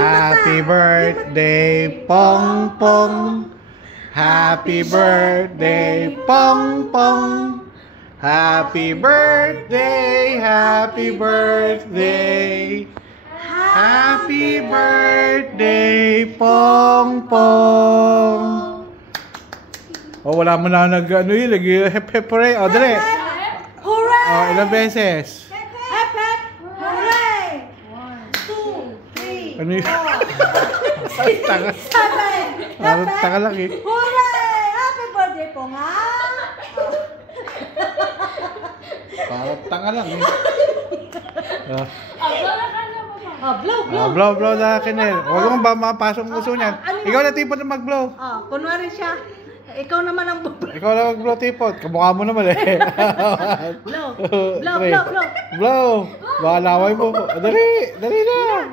Happy birthday, Pong Pong. Happy birthday, Pong Pong. Happy birthday, happy birthday. Happy birthday, Pong Pong. Oh, wala mo na ano yun, hep-hep hooray. Oh, dali. Hooray! Oh, ilang beses? Hep-hep hooray! 1, 2, 3, Ano yun? 4, 7. Taka lang eh. Hooray! Happy birthday po nga! Parang tanga lang eh. Blow. Blow na kinel. Huwag mong ba mapasok ang gusto niyan. Ikaw na tipot na mag-blow. Kunwari siya. Ikaw naman ang blow. Ikaw na mag-blow tipot. Kamukha mo naman eh. Blow. Blow. Baka laway mo. Dali na.